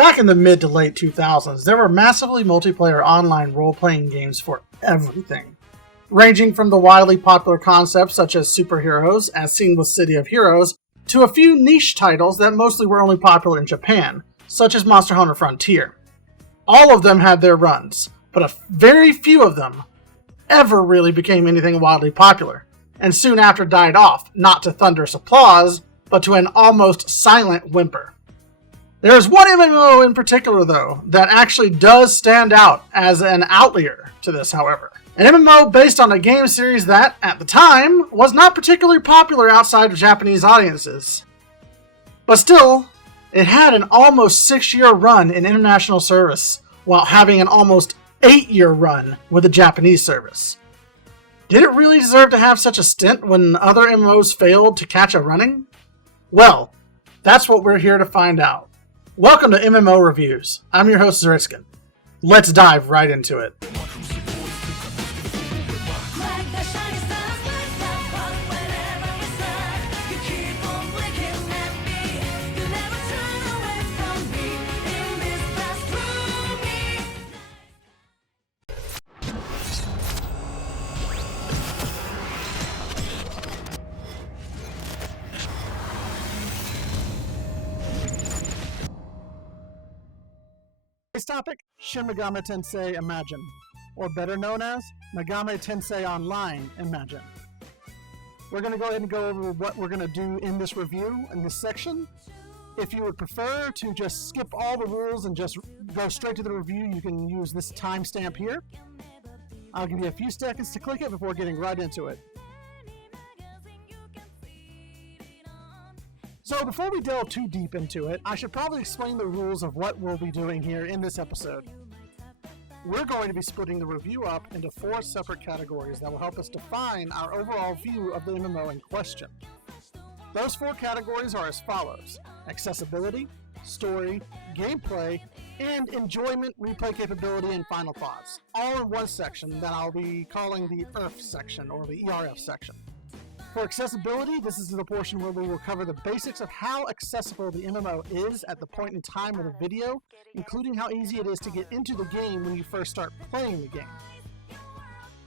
Back in the mid to late 2000s, there were massively multiplayer online role-playing games for everything, ranging from the wildly popular concepts such as superheroes, as seen with City of Heroes, to a few niche titles that mostly were only popular in Japan, such as Monster Hunter Frontier. All of them had their runs, but a very few of them ever really became anything wildly popular, and soon after died off, not to thunderous applause, but to an almost silent whimper. There is one MMO in particular, though, that actually does stand out as an outlier to this, however. An MMO based on a game series that, at the time, was not particularly popular outside of Japanese audiences. But still, it had an almost 6-year run in international service, while having an almost 8-year run with the Japanese service. Did it really deserve to have such a stint when other MMOs failed to catch a running? Well, that's what we're here to find out. Welcome to MMO-Reviews. I'm your host, Zritskin. Let's dive right into it. Today's topic, Shin Megami Tensei Imagine, or better known as Megami Tensei Online Imagine. We're going to go ahead and go over what we're going to do in this review, in this section. If you would prefer to just skip all the rules and just go straight to the review, you can use this timestamp here. I'll give you a few seconds to click it before getting right into it. So before we delve too deep into it, I should probably explain the rules of what we'll be doing here in this episode. We're going to be splitting the review up into 4 separate categories that will help us define our overall view of the MMO in question. Those 4 categories are as follows: accessibility, story, gameplay, and enjoyment, replay capability, and final thoughts, all in one section that I'll be calling the ERF section, or the ERF section. For accessibility, this is the portion where we will cover the basics of how accessible the MMO is at the point in time of the video, including how easy it is to get into the game when you first start playing the game.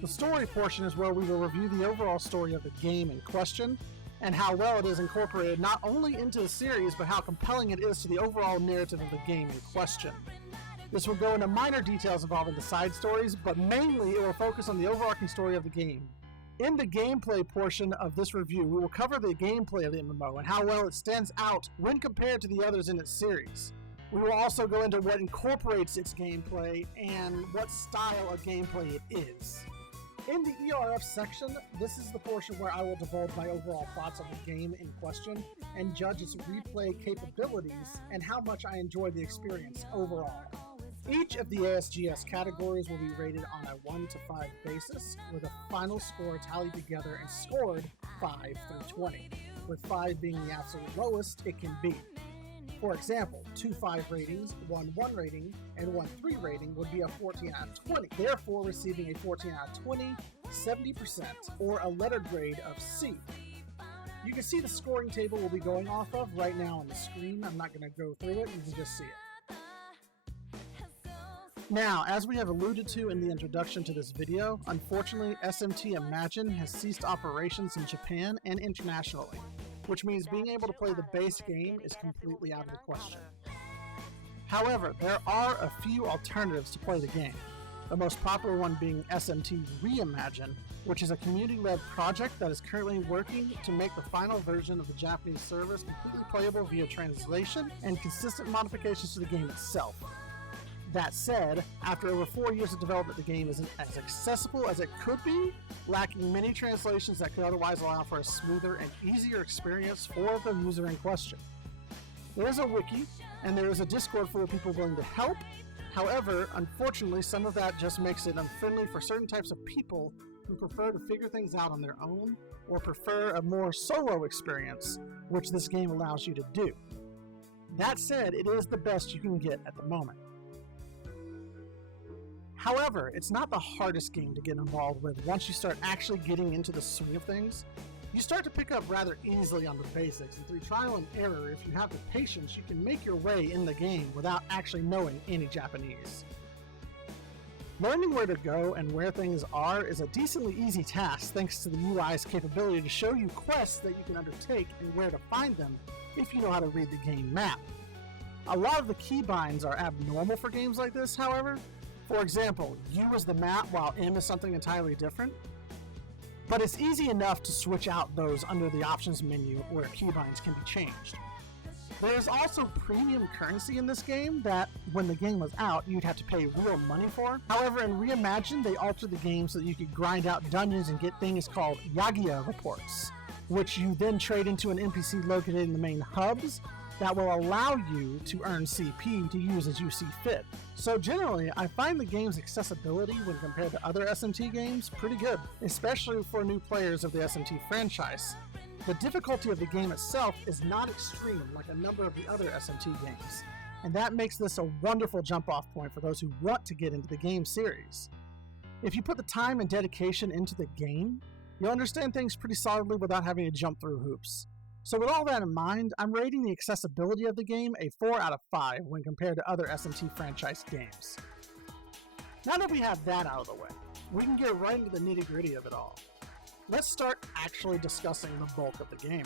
The story portion is where we will review the overall story of the game in question, and how well it is incorporated not only into the series, but how compelling it is to the overall narrative of the game in question. This will go into minor details involving the side stories, but mainly it will focus on the overarching story of the game. In the gameplay portion of this review, we will cover the gameplay of the MMO and how well it stands out when compared to the others in its series. We will also go into what incorporates its gameplay and what style of gameplay it is. In the ERF section, this is the portion where I will divulge my overall thoughts of the game in question and judge its replay capabilities and how much I enjoyed the experience overall. Each of the ASGS categories will be rated on a 1 to 5 basis, with a final score tallied together and scored 5 through 20, with 5 being the absolute lowest it can be. For example, 2 5 ratings, 1 1 rating, and 1 3 rating would be a 14 out of 20, therefore receiving a 14 out of 20, 70%, or a letter grade of C. You can see the scoring table we'll be going off of right now on the screen. I'm not going to go through it, you can just see it. Now, as we have alluded to in the introduction to this video, unfortunately SMT Imagine has ceased operations in Japan and internationally, which means being able to play the base game is completely out of the question. However, there are a few alternatives to play the game, the most popular one being SMT Reimagine, which is a community-led project that is currently working to make the final version of the Japanese servers completely playable via translation and consistent modifications to the game itself. That said, after over 4 years of development, the game isn't as accessible as it could be, lacking many translations that could otherwise allow for a smoother and easier experience for the user in question. There is a wiki, and there is a Discord full of people willing to help. However, unfortunately, some of that just makes it unfriendly for certain types of people who prefer to figure things out on their own, or prefer a more solo experience, which this game allows you to do. That said, it is the best you can get at the moment. However, it's not the hardest game to get involved with once you start actually getting into the swing of things. You start to pick up rather easily on the basics, and through trial and error, if you have the patience, you can make your way in the game without actually knowing any Japanese. Learning where to go and where things are is a decently easy task thanks to the UI's capability to show you quests that you can undertake and where to find them if you know how to read the game map. A lot of the keybinds are abnormal for games like this, however. For example, U is the map while M is something entirely different. But it's easy enough to switch out those under the options menu where keybinds can be changed. There's also premium currency in this game that, when the game was out, you'd have to pay real money for. However, in Reimagined, they altered the game so that you could grind out dungeons and get things called Yagia reports, which you then trade into an NPC located in the main hubs that will allow you to earn CP to use as you see fit. So generally, I find the game's accessibility when compared to other SMT games pretty good, especially for new players of the SMT franchise. The difficulty of the game itself is not extreme like a number of the other SMT games, and that makes this a wonderful jump-off point for those who want to get into the game series. If you put the time and dedication into the game, you'll understand things pretty solidly without having to jump through hoops. So with all that in mind, I'm rating the accessibility of the game a 4 out of 5 when compared to other SMT franchise games. Now that we have that out of the way, we can get right into the nitty-gritty of it all. Let's start actually discussing the bulk of the game.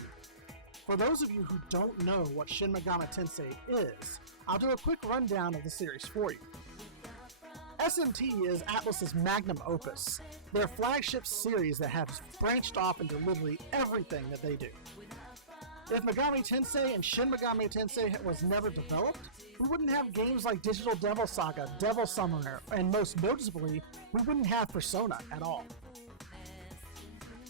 For those of you who don't know what Shin Megami Tensei is, I'll do a quick rundown of the series for you. SMT is Atlus's magnum opus, their flagship series that has branched off into literally everything that they do. If Megami Tensei and Shin Megami Tensei was never developed, we wouldn't have games like Digital Devil Saga, Devil Summoner, and most noticeably, we wouldn't have Persona at all.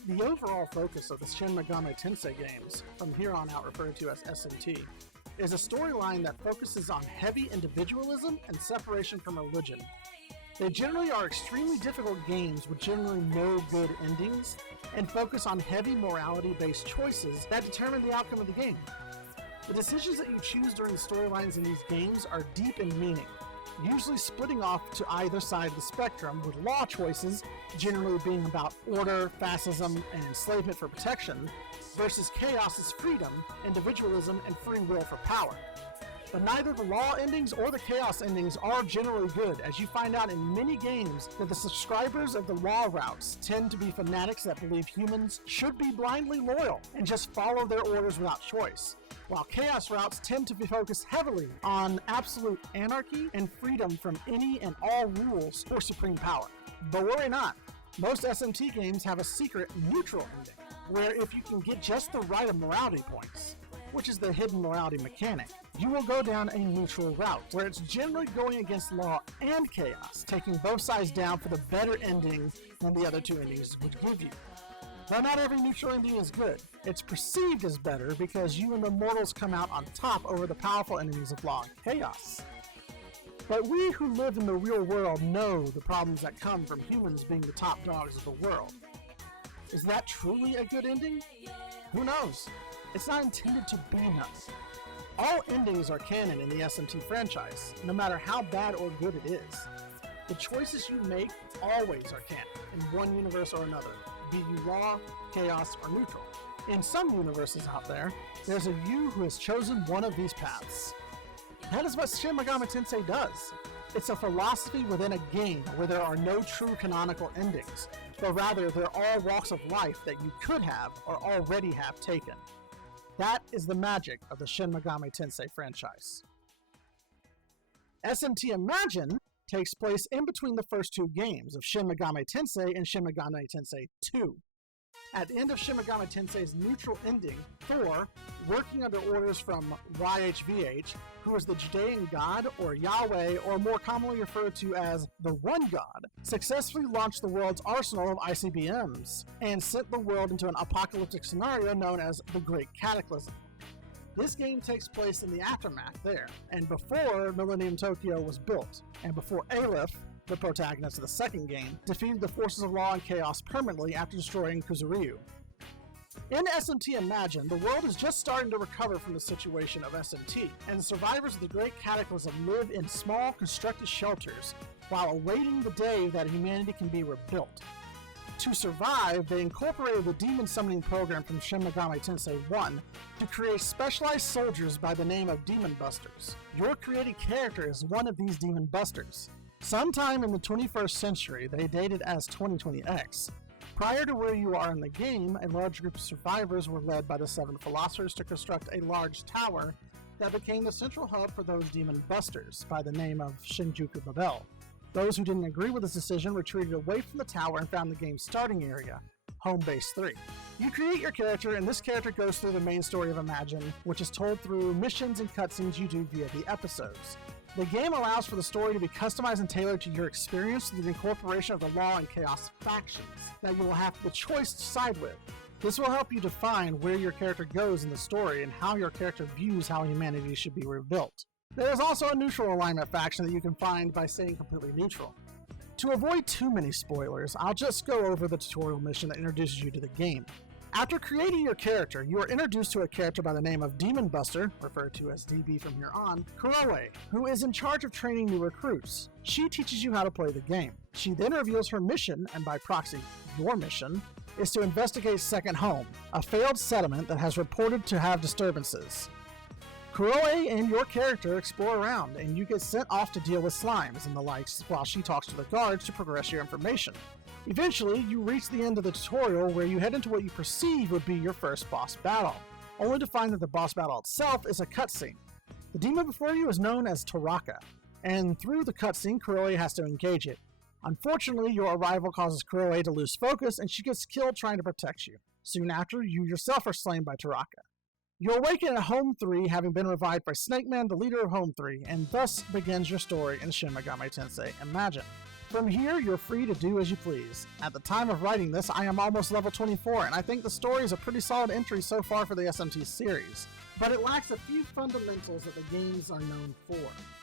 The overall focus of the Shin Megami Tensei games, from here on out referred to as SMT, is a storyline that focuses on heavy individualism and separation from religion. They generally are extremely difficult games with generally no good endings, and focus on heavy morality-based choices that determine the outcome of the game. The decisions that you choose during the storylines in these games are deep in meaning, usually splitting off to either side of the spectrum, with law choices generally being about order, fascism, and enslavement for protection, versus chaos's freedom, individualism, and free will for power. But neither the law endings or the chaos endings are generally good, as you find out in many games that the subscribers of the law routes tend to be fanatics that believe humans should be blindly loyal and just follow their orders without choice, while chaos routes tend to be focused heavily on absolute anarchy and freedom from any and all rules or supreme power. But worry not, most SMT games have a secret neutral ending, where if you can get just the right of morality points, which is the hidden morality mechanic, you will go down a neutral route, where it's generally going against law and chaos, taking both sides down for the better ending than the other two endings would give you. Though not every neutral ending is good, it's perceived as better because you and the mortals come out on top over the powerful enemies of law and chaos. But we who live in the real world know the problems that come from humans being the top dogs of the world. Is that truly a good ending? Who knows? It's not intended to be nuts. All endings are canon in the SMT franchise, no matter how bad or good it is. The choices you make always are canon, in one universe or another, be you law, chaos, or neutral. In some universes out there, there's a you who has chosen one of these paths. That is what Shin Megami Tensei does. It's a philosophy within a game where there are no true canonical endings, but rather they're all walks of life that you could have or already have taken. That is the magic of the Shin Megami Tensei franchise. SMT Imagine takes place in between the first two games of Shin Megami Tensei and Shin Megami Tensei 2. At the end of Shin Megami Tensei's neutral ending, Thor, working under orders from YHVH, who is the Judean god, or Yahweh, or more commonly referred to as the One God, successfully launched the world's arsenal of ICBMs, and sent the world into an apocalyptic scenario known as the Great Cataclysm. This game takes place in the aftermath there, and before Millennium Tokyo was built, and before Aleph, the protagonist of the second game, defeated the forces of law and chaos permanently after destroying Kuzuryu. In SMT Imagine, the world is just starting to recover from the situation of SMT, and the survivors of the Great Cataclysm live in small, constructed shelters while awaiting the day that humanity can be rebuilt. To survive, they incorporated the demon summoning program from Shin Megami Tensei 1 to create specialized soldiers by the name of Demon Busters. Your created character is one of these Demon Busters. Sometime in the 21st century, they dated as 2020X. Prior to where you are in the game, a large group of survivors were led by the 7 philosophers to construct a large tower that became the central hub for those Demon Busters by the name of Shinjuku Babel. Those who didn't agree with this decision retreated away from the tower and found the game's starting area, Home Base 3. You create your character, and this character goes through the main story of Imagine, which is told through missions and cutscenes you do via the episodes. The game allows for the story to be customized and tailored to your experience through the incorporation of the Law and Chaos factions that you will have the choice to side with. This will help you define where your character goes in the story and how your character views how humanity should be rebuilt. There is also a neutral alignment faction that you can find by staying completely neutral. To avoid too many spoilers, I'll just go over the tutorial mission that introduces you to the game. After creating your character, you are introduced to a character by the name of Demon Buster, referred to as DB from here on, Kuroe, who is in charge of training new recruits. She teaches you how to play the game. She then reveals her mission, and by proxy, your mission, is to investigate Second Home, a failed settlement that has reported to have disturbances. Kuroe and your character explore around, and you get sent off to deal with slimes and the likes while she talks to the guards to progress your information. Eventually, you reach the end of the tutorial where you head into what you perceive would be your first boss battle, only to find that the boss battle itself is a cutscene. The demon before you is known as Taraka, and through the cutscene, Kuroe has to engage it. Unfortunately, your arrival causes Kuroe to lose focus, and she gets killed trying to protect you. Soon after, you yourself are slain by Taraka. You awaken at Home 3, having been revived by Snake Man, the leader of Home 3, and thus begins your story in Shin Megami Tensei Imagine. From here, you're free to do as you please. At the time of writing this, I am almost level 24, and I think the story is a pretty solid entry so far for the SMT series. But it lacks a few fundamentals that the games are known for.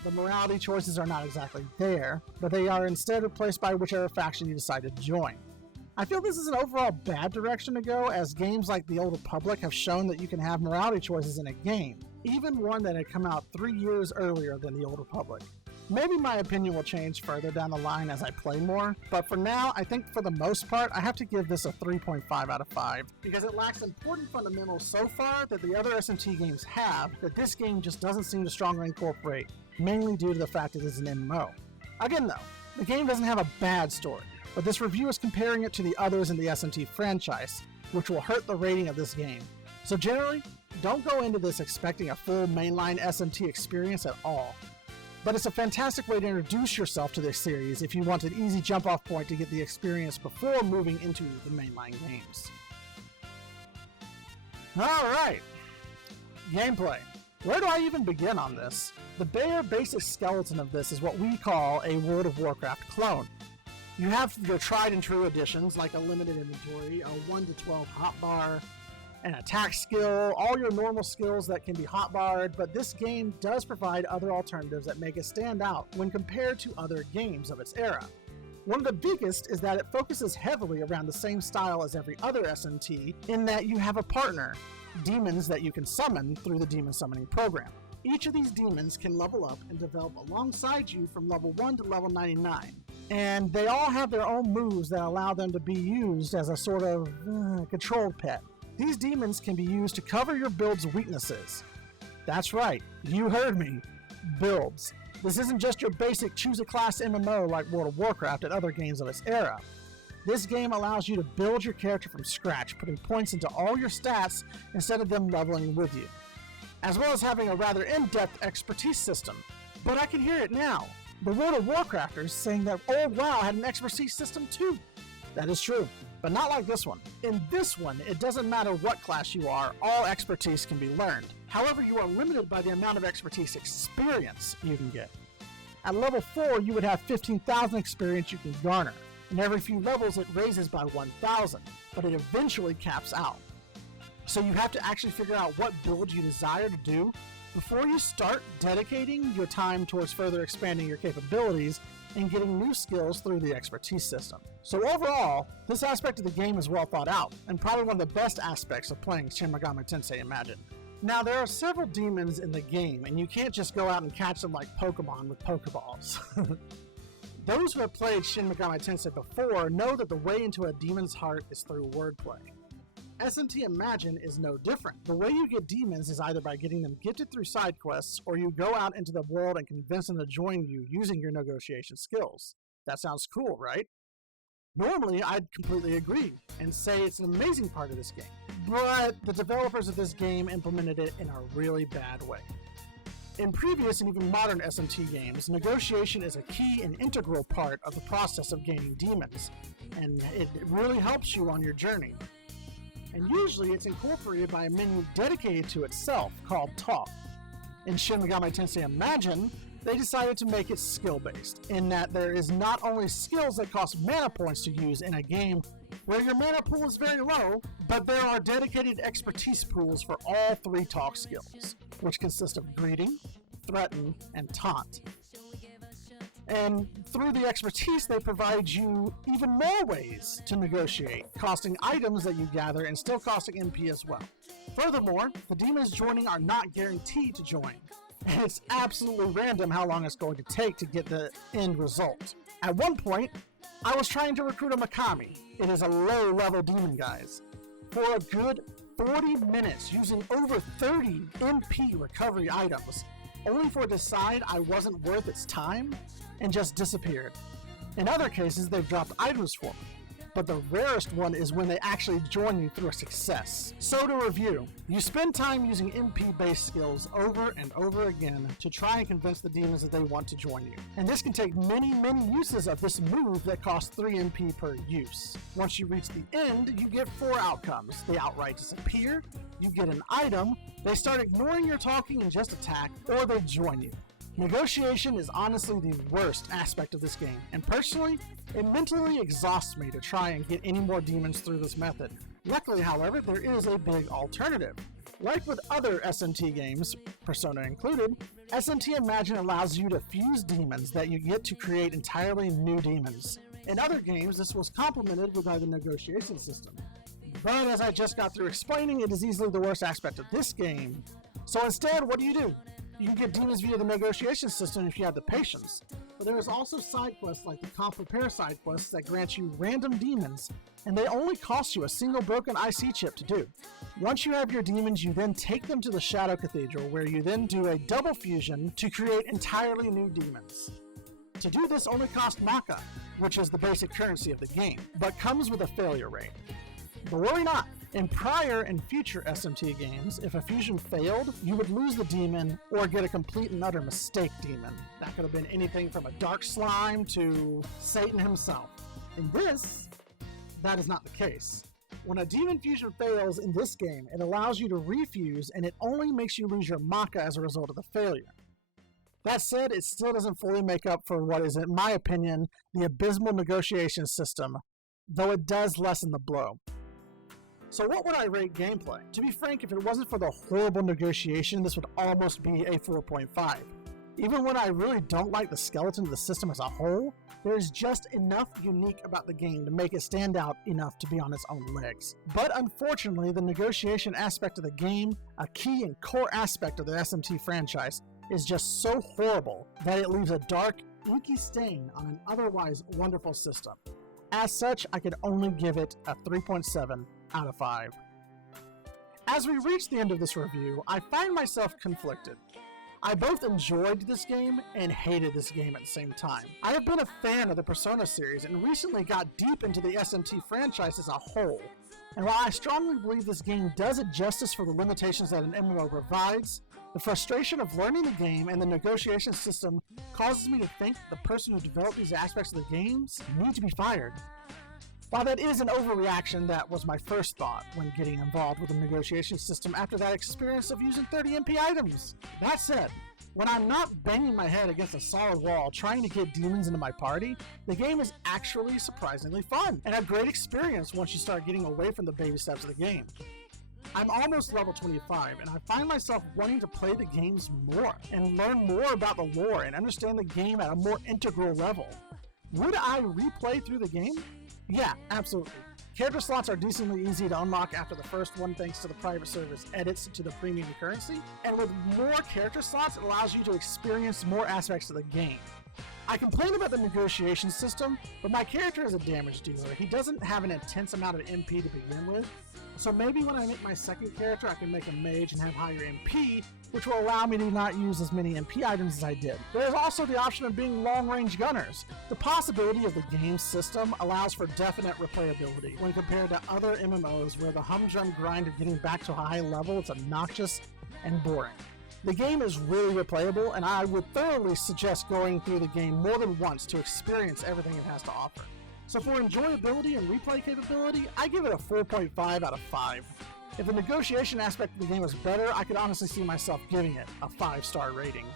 The morality choices are not exactly there, but they are instead replaced by whichever faction you decide to join. I feel this is an overall bad direction to go, as games like The Old Republic have shown that you can have morality choices in a game, even one that had come out 3 years earlier than The Old Republic. Maybe my opinion will change further down the line as I play more, but for now, I think for the most part, I have to give this a 3.5 out of 5, because it lacks important fundamentals so far that the other SMT games have, that this game just doesn't seem to strongly incorporate, mainly due to the fact it is an MMO. Again though, the game doesn't have a bad story, but this review is comparing it to the others in the SMT franchise, which will hurt the rating of this game. So generally, don't go into this expecting a full mainline SMT experience at all. But it's a fantastic way to introduce yourself to this series if you want an easy jump-off point to get the experience before moving into the mainline games. Alright, gameplay. Where do I even begin on this? The bare basic skeleton of this is what we call a World of Warcraft clone. You have your tried and true additions like a limited inventory, a 1 to 12 hotbar, an attack skill, all your normal skills that can be hotbarred, but this game does provide other alternatives that make it stand out when compared to other games of its era. One of the biggest is that it focuses heavily around the same style as every other SMT, in that you have a partner, demons that you can summon through the demon summoning program. Each of these demons can level up and develop alongside you from level 1 to level 99. And they all have their own moves that allow them to be used as a sort of controlled pet. These demons can be used to cover your build's weaknesses. That's right, you heard me. Builds. This isn't just your basic choose-a-class MMO like World of Warcraft and other games of its era. This game allows you to build your character from scratch, putting points into all your stats instead of them leveling with you, as well as having a rather in-depth expertise system. But I can hear it now. The World of Warcrafters saying that Old WoW had an expertise system too. That is true, but not like this one. In this one, it doesn't matter what class you are, all expertise can be learned. However, you are limited by the amount of expertise experience you can get. At level 4, you would have 15,000 experience you can garner, and every few levels it raises by 1,000, but it eventually caps out. So you have to actually figure out what build you desire to do before you start dedicating your time towards further expanding your capabilities and getting new skills through the expertise system. So overall, this aspect of the game is well thought out, and probably one of the best aspects of playing Shin Megami Tensei Imagine. Now, there are several demons in the game, and you can't just go out and catch them like Pokemon with Pokeballs. Those who have played Shin Megami Tensei before know that the way into a demon's heart is through wordplay. SMT Imagine is no different. The way you get demons is either by getting them gifted through side quests, or you go out into the world and convince them to join you using your negotiation skills. That sounds cool, right? Normally, I'd completely agree and say it's an amazing part of this game, but the developers of this game implemented it in a really bad way. In previous and even modern SMT games, negotiation is a key and integral part of the process of gaining demons, and it really helps you on your journey. And usually it's incorporated by a menu dedicated to itself called Talk. In Shin Megami Tensei Imagine, they decided to make it skill-based, in that there is not only skills that cost mana points to use in a game where your mana pool is very low, but there are dedicated expertise pools for all 3 talk skills, which consist of greeting, threaten, and taunt. And through the expertise, they provide you even more ways to negotiate, costing items that you gather and still costing MP as well. Furthermore, the demons joining are not guaranteed to join, and it's absolutely random how long it's going to take to get the end result. At one point, I was trying to recruit a Mikami. It is a low-level demon, guys. For a good 40 minutes using over 30 MP recovery items, only for it to decide I wasn't worth its time and just disappeared. In other cases, they've dropped items for me, but the rarest one is when they actually join you through a success. So to review, you spend time using MP-based skills over and over again to try and convince the demons that they want to join you. And this can take many uses of this move that costs 3 MP per use. Once you reach the end, you get 4 outcomes. They outright disappear, you get an item, they start ignoring your talking and just attack, or they join you. Negotiation is honestly the worst aspect of this game, and personally, it mentally exhausts me to try and get any more demons through this method. Luckily, however, there is a big alternative. Like with other SMT games, Persona included, SMT Imagine allows you to fuse demons that you get to create entirely new demons. In other games, this was complemented with the negotiation system. But as I just got through explaining, it is easily the worst aspect of this game. So instead, what do? You can get demons via the negotiation system if you have the patience. But there is also side quests like the Comp Repair side quests that grant you random demons, and they only cost you a single broken IC chip to do. Once you have your demons, you then take them to the Shadow Cathedral, where you then do a double fusion to create entirely new demons. To do this only costs Maka, which is the basic currency of the game, but comes with a failure rate. But worry not. In prior and future SMT games, if a fusion failed, you would lose the demon or get a complete and utter mistake demon. That could have been anything from a dark slime to Satan himself. In this, that is not the case. When a demon fusion fails in this game, it allows you to refuse, and it only makes you lose your Maka as a result of the failure. That said, it still doesn't fully make up for what is, in my opinion, the abysmal negotiation system, though it does lessen the blow. So what would I rate gameplay? To be frank, if it wasn't for the horrible negotiation, this would almost be a 4.5. Even when I really don't like the skeleton of the system as a whole, there's just enough unique about the game to make it stand out enough to be on its own legs. But unfortunately, the negotiation aspect of the game, a key and core aspect of the SMT franchise, is just so horrible that it leaves a dark, inky stain on an otherwise wonderful system. As such, I could only give it a 3.7 out of 5. As we reach the end of this review, I find myself conflicted. I both enjoyed this game and hated this game at the same time. I have been a fan of the Persona series and recently got deep into the SMT franchise as a whole. And while I strongly believe this game does it justice for the limitations that an MMO provides, the frustration of learning the game and the negotiation system causes me to think that the person who developed these aspects of the games need to be fired. While that is an overreaction, that was my first thought when getting involved with the negotiation system after that experience of using 30 MP items. That said, when I'm not banging my head against a solid wall trying to get demons into my party, the game is actually surprisingly fun and a great experience once you start getting away from the baby steps of the game. I'm almost level 25, and I find myself wanting to play the games more and learn more about the lore and understand the game at a more integral level. Would I replay through the game? Yeah, absolutely. Character slots are decently easy to unlock after the first one thanks to the private server's edits to the premium currency, and with more character slots, it allows you to experience more aspects of the game. I complain about the negotiation system, but my character is a damage dealer. He doesn't have an intense amount of MP to begin with, so maybe when I make my second character I can make a mage and have higher MP, which will allow me to not use as many MP items as I did. There is also the option of being long-range gunners. The possibility of the game system allows for definite replayability when compared to other MMOs where the humdrum grind of getting back to a high level is obnoxious and boring. The game is really replayable, and I would thoroughly suggest going through the game more than once to experience everything it has to offer. So for enjoyability and replay capability, I give it a 4.5 out of 5. If the negotiation aspect of the game was better, I could honestly see myself giving it a 5-star rating.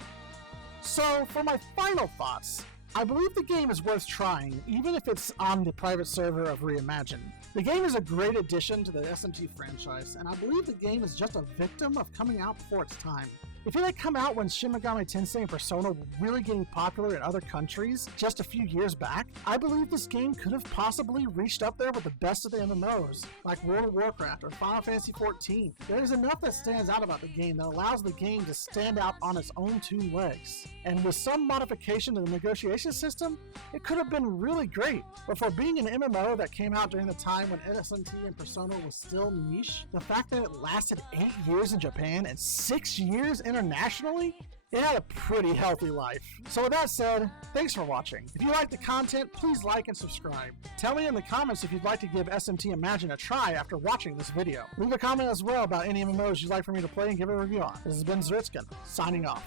So for my final thoughts, I believe the game is worth trying, even if it's on the private server of Reimagine. The game is a great addition to the SMT franchise, and I believe the game is just a victim of coming out before its time. If it had come out when Shin Megami Tensei and Persona were really getting popular in other countries just a few years back, I believe this game could have possibly reached up there with the best of the MMOs, like World of Warcraft or Final Fantasy XIV. There's enough that stands out about the game that allows the game to stand out on its own two legs. And with some modification to the negotiation system, it could have been really great. But for being an MMO that came out during the time when SMT and Persona was still niche, the fact that it lasted 8 years in Japan and 6 years internationally, it had a pretty healthy life. So with that said, thanks for watching. If you like the content, please like and subscribe. Tell me in the comments if you'd like to give SMT Imagine a try after watching this video. Leave a comment as well about any MMOs you'd like for me to play and give a review on. This has been Zritskin, signing off.